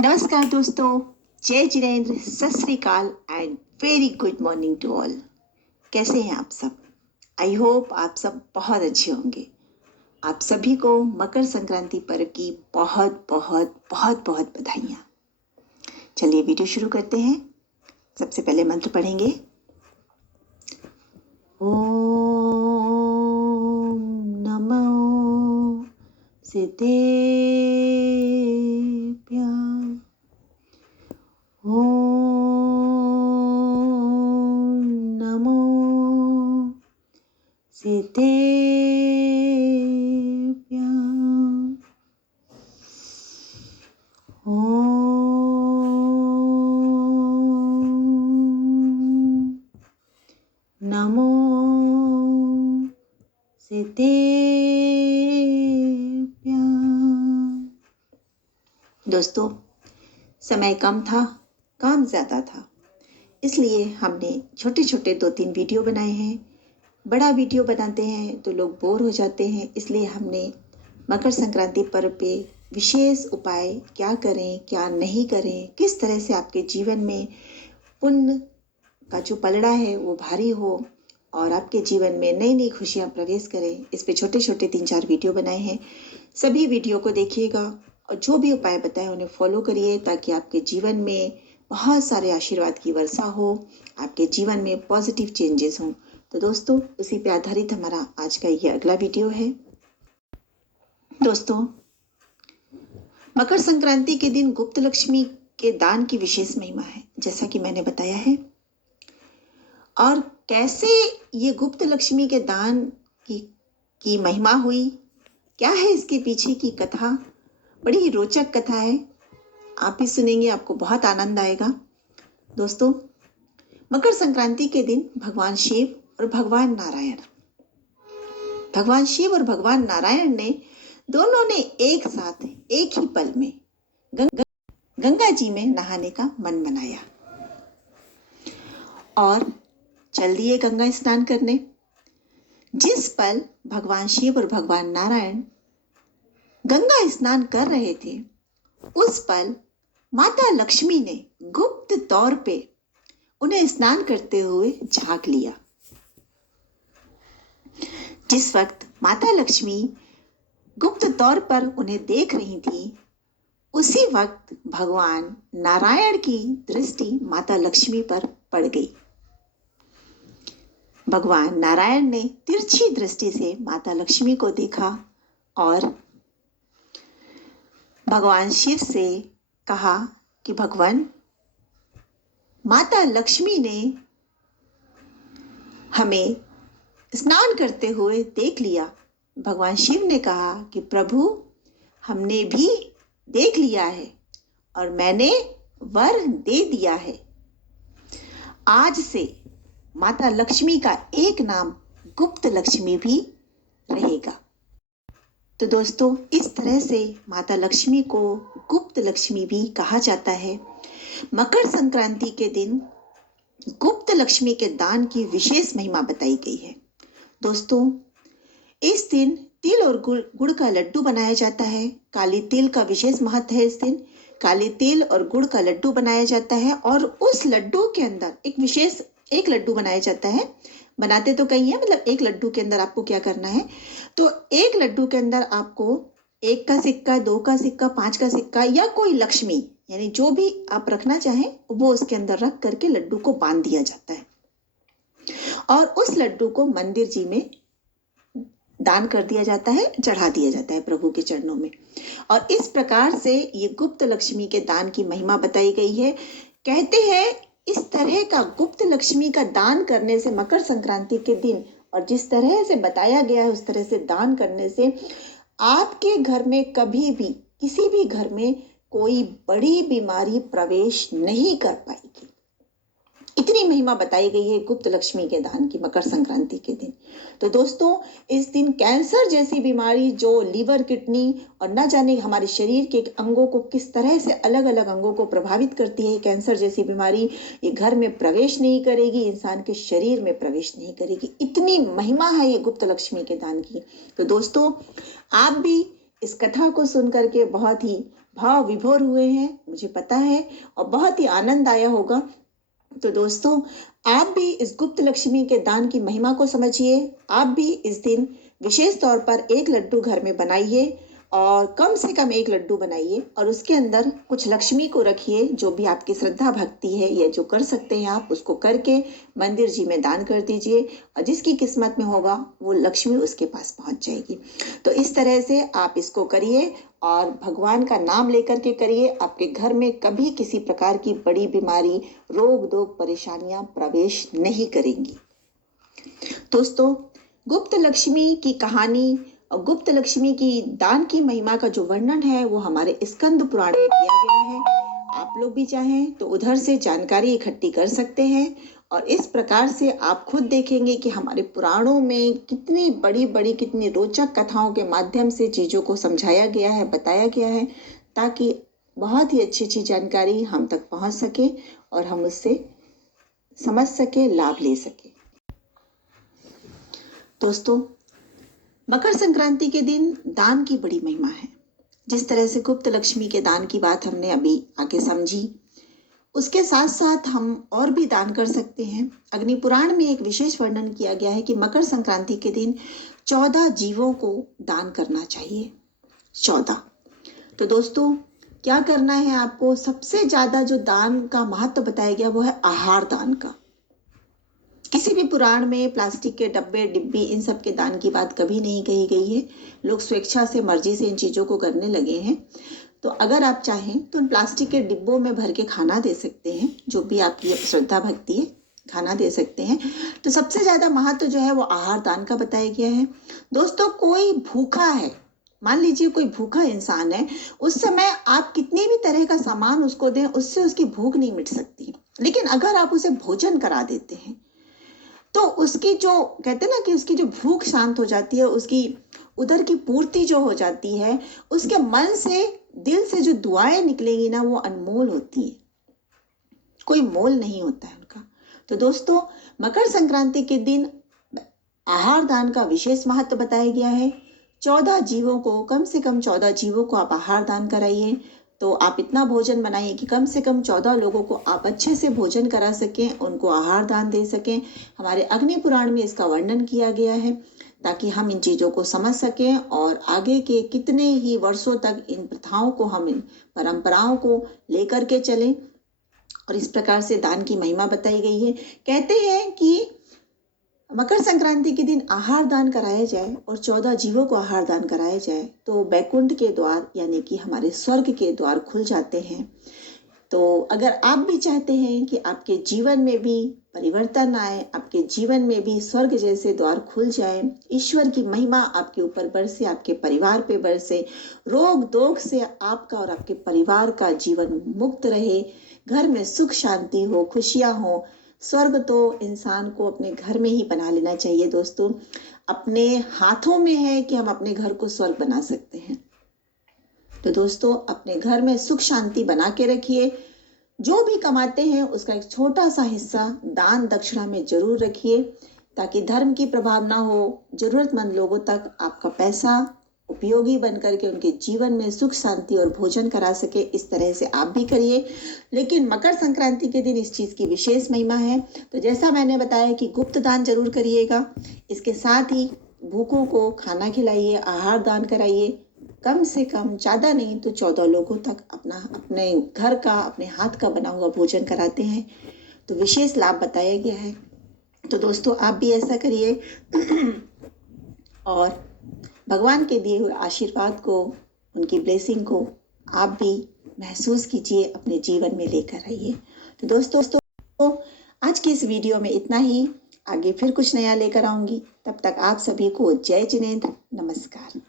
नमस्कार दोस्तों, जय जिनेन्द्र, सत श्री अकाल and very good morning to all. कैसे हैं आप सब? आई होप आप सब बहुत अच्छे होंगे। आप सभी को मकर संक्रांति पर्व की बहुत बहुत बहुत बहुत बधाइयाँ। चलिए वीडियो शुरू करते हैं। सबसे पहले मंत्र पढ़ेंगे। ओम नमो सिद्धेभ्यः। ओम नमो सिद्धेभ्यः। ओम नमो सिद्धेभ्यः। दोस्तों, समय कम था, काम ज़्यादा था, इसलिए हमने छोटे छोटे 2-3 वीडियो बनाए हैं। बड़ा वीडियो बनाते हैं तो लोग बोर हो जाते हैं, इसलिए हमने मकर संक्रांति पर्व पे विशेष उपाय क्या करें क्या नहीं करें, किस तरह से आपके जीवन में पुण्य का जो पलड़ा है वो भारी हो और आपके जीवन में नई नई खुशियाँ प्रवेश करें, इस पे छोटे छोटे 3-4 वीडियो बनाए हैं। सभी वीडियो को देखिएगा और जो भी उपाय बताए उन्हें फॉलो करिए ताकि आपके जीवन में बहुत सारे आशीर्वाद की वर्षा हो, आपके जीवन में पॉजिटिव चेंजेस हों। तो दोस्तों, उसी पे आधारित हमारा आज का ये अगला वीडियो है। दोस्तों, मकर संक्रांति के दिन गुप्त लक्ष्मी के दान की विशेष महिमा है, जैसा कि मैंने बताया है। और कैसे ये गुप्त लक्ष्मी के दान की महिमा हुई, क्या है इसके पीछे की कथा, बड़ी ही रोचक कथा है। आप भी सुनेंगे, आपको बहुत आनंद आएगा। दोस्तों, मकर संक्रांति के दिन भगवान शिव और भगवान नारायण ने दोनों ने एक साथ एक ही पल में गंगा जी में नहाने का मन बनाया और चल दिए गंगा स्नान करने। जिस पल भगवान शिव और भगवान नारायण गंगा स्नान कर रहे थे, उस पल माता लक्ष्मी ने गुप्त तौर पे उन्हें स्नान करते हुए झांक लिया। जिस वक्त माता लक्ष्मी गुप्त तौर पर उन्हें देख रही थी, उसी वक्त भगवान नारायण की दृष्टि माता लक्ष्मी पर पड़ गई। भगवान नारायण ने तिरछी दृष्टि से माता लक्ष्मी को देखा और भगवान शिव से कहा कि भगवान, माता लक्ष्मी ने हमें स्नान करते हुए देख लिया। भगवान शिव ने कहा कि प्रभु, हमने भी देख लिया है और मैंने वर दे दिया है। आज से माता लक्ष्मी का एक नाम गुप्त लक्ष्मी भी रहेगा। तो दोस्तों, इस तरह से माता लक्ष्मी को गुप्त लक्ष्मी भी कहा जाता है। मकर संक्रांति के दिन गुप्त लक्ष्मी के दान की विशेष महिमा बताई गई है। दोस्तों, इस दिन तिल और गुड़ का लड्डू बनाया जाता है। काली तिल का विशेष महत्व है। इस दिन काली तिल और गुड़ का लड्डू बनाया जाता है और उस लड्डू के अंदर एक लड्डू बनाया जाता है। बनाते तो कई हैं, मतलब एक लड्डू के अंदर आपको क्या करना है, तो एक लड्डू के अंदर आपको 1 का सिक्का, 2 का सिक्का, 5 का सिक्का या कोई लक्ष्मी, यानी जो भी आप रखना चाहें वो उसके अंदर रख करके लड्डू को बांध दिया जाता है और उस लड्डू को मंदिर जी में दान कर दिया जाता है, चढ़ा दिया जाता है प्रभु के चरणों में। और इस प्रकार से ये गुप्त लक्ष्मी के दान की महिमा बताई गई है। कहते हैं इस तरह का गुप्त लक्ष्मी का दान करने से मकर संक्रांति के दिन, और जिस तरह से बताया गया है उस तरह से दान करने से आपके घर में कभी भी, किसी भी घर में कोई बड़ी बीमारी प्रवेश नहीं कर पाएगी। इतनी महिमा बताई गई है गुप्त लक्ष्मी के दान की मकर संक्रांति के दिन। तो दोस्तों, इस दिन कैंसर जैसी बीमारी जो लीवर, किडनी और न जाने हमारे शरीर के अंगों को किस तरह से, अलग अलग अंगों को प्रभावित करती है, कैंसर जैसी बीमारी ये घर में प्रवेश नहीं करेगी, इंसान के शरीर में प्रवेश नहीं करेगी। इतनी महिमा है ये गुप्त लक्ष्मी के दान की। तो दोस्तों, आप भी इस कथा को सुन करके बहुत ही भाव विभोर हुए हैं, मुझे पता है, और बहुत ही आनंद आया होगा। तो दोस्तों, आप भी इस गुप्त लक्ष्मी के दान की महिमा को समझिए। आप भी इस दिन विशेष तौर पर एक लड्डू घर में बनाइए, और कम से कम एक लड्डू बनाइए और उसके अंदर कुछ लक्ष्मी को रखिए। जो भी आपकी श्रद्धा भक्ति है, ये जो कर सकते हैं आप, उसको करके मंदिर जी में दान कर दीजिए, और जिसकी किस्मत में होगा वो लक्ष्मी उसके पास पहुंच जाएगी। तो इस तरह से आप इसको करिए और भगवान का नाम लेकर के करिए। आपके घर में कभी किसी प्रकार की बड़ी बीमारी, रोग दोग, परेशानियां प्रवेश नहीं करेंगी। दोस्तों, गुप्त लक्ष्मी की कहानी और गुप्त लक्ष्मी की दान की महिमा का जो वर्णन है वो हमारे स्कंद पुराण में किया गया है। आप लोग भी चाहें तो उधर से जानकारी इकट्ठी कर सकते हैं, और इस प्रकार से आप खुद देखेंगे कि हमारे पुराणों में कितनी बड़ी बड़ी, कितनी रोचक कथाओं के माध्यम से चीजों को समझाया गया है, बताया गया है, ताकि बहुत ही अच्छी अच्छी जानकारी हम तक पहुंच सके और हम उससे समझ सके, लाभ ले सके। दोस्तों, मकर संक्रांति के दिन दान की बड़ी महिमा है। जिस तरह से गुप्त लक्ष्मी के दान की बात हमने अभी आगे समझी, उसके साथ साथ हम और भी दान कर सकते हैं। अग्नि पुराण में एक विशेष वर्णन किया गया है कि मकर संक्रांति के दिन 14 जीवों को दान करना चाहिए। 14। तो दोस्तों, क्या करना है आपको? सबसे ज्यादा जो दान का महत्व बताया गया वो है आहार दान का। किसी भी पुराण में प्लास्टिक के डब्बे, डिब्बी, इन सब के दान की बात कभी नहीं कही गई है। लोग स्वेच्छा से, मर्जी से इन चीजों को करने लगे हैं। तो अगर आप चाहें तो उन प्लास्टिक के डिब्बों में भर के खाना दे सकते हैं, जो भी आपकी श्रद्धा भक्ति है, खाना दे सकते हैं। तो सबसे ज्यादा महत्व जो है वो आहार दान का बताया गया है। दोस्तों, कोई भूखा है, मान लीजिए कोई भूखा इंसान है, उस समय आप कितनी भी तरह का सामान उसको दें, उससे उसकी भूख नहीं मिट सकती। लेकिन अगर आप उसे भोजन करा देते हैं तो उसकी जो, कहते हैं ना कि उसकी जो भूख शांत हो जाती है, उसकी उधर की पूर्ति जो हो जाती है, उसके मन से, दिल से जो दुआएं निकलेंगी ना, वो अनमोल होती है, कोई मोल नहीं होता है उनका। तो दोस्तों, मकर संक्रांति के दिन आहार दान का विशेष महत्व बताया गया है। 14 जीवों को, कम से कम 14 जीवों को आप आहार दान कराइए। तो आप इतना भोजन बनाइए कि कम से कम 14 लोगों को आप अच्छे से भोजन करा सकें, उनको आहार दान दे सकें। हमारे अग्नि पुराण में इसका वर्णन किया गया है, ताकि हम इन चीजों को समझ सकें और आगे के कितने ही वर्षों तक इन प्रथाओं को, हम इन परंपराओं को लेकर के चलें। और इस प्रकार से दान की महिमा बताई गई है। कहते हैं कि मकर संक्रांति के दिन आहार दान कराया जाए और 14 जीवों को आहार दान कराया जाए तो बैकुंठ के द्वार, यानी कि हमारे स्वर्ग के द्वार खुल जाते हैं। तो अगर आप भी चाहते हैं कि आपके जीवन में भी परिवर्तन आए, आपके जीवन में भी स्वर्ग जैसे द्वार खुल जाए, ईश्वर की महिमा आपके ऊपर बरसे, आपके परिवार पे बरसे, रोग दोग से आपका और आपके परिवार का जीवन मुक्त रहे, घर में सुख शांति हो, खुशियां हो, स्वर्ग तो इंसान को अपने घर में ही बना लेना चाहिए। दोस्तों, अपने हाथों में है कि हम अपने घर को स्वर्ग बना सकते हैं। तो दोस्तों, अपने घर में सुख शांति बना के रखिए। जो भी कमाते हैं उसका एक छोटा सा हिस्सा दान दक्षिणा में जरूर रखिए, ताकि धर्म की प्रभाव ना हो, जरूरतमंद लोगों तक आपका पैसा उपयोगी बन करके उनके जीवन में सुख शांति और भोजन करा सके। इस तरह से आप भी करिए। लेकिन मकर संक्रांति के दिन इस चीज की विशेष महिमा है। तो जैसा मैंने बताया कि गुप्त दान जरूर करिएगा, इसके साथ ही भूखों को खाना खिलाइए, आहार दान कराइए। कम से कम, ज्यादा नहीं तो 14 लोगों तक अपने घर का, अपने हाथ का बना हुआ भोजन कराते हैं, तो विशेष लाभ बताया गया है। तो दोस्तों, आप भी ऐसा करिए और भगवान के दिए हुए आशीर्वाद को, उनकी ब्लेसिंग को आप भी महसूस कीजिए, अपने जीवन में लेकर आइए। तो दोस्तों, आज की इस वीडियो में इतना ही। आगे फिर कुछ नया लेकर आऊंगी। तब तक आप सभी को जय जिनेंद्र, नमस्कार।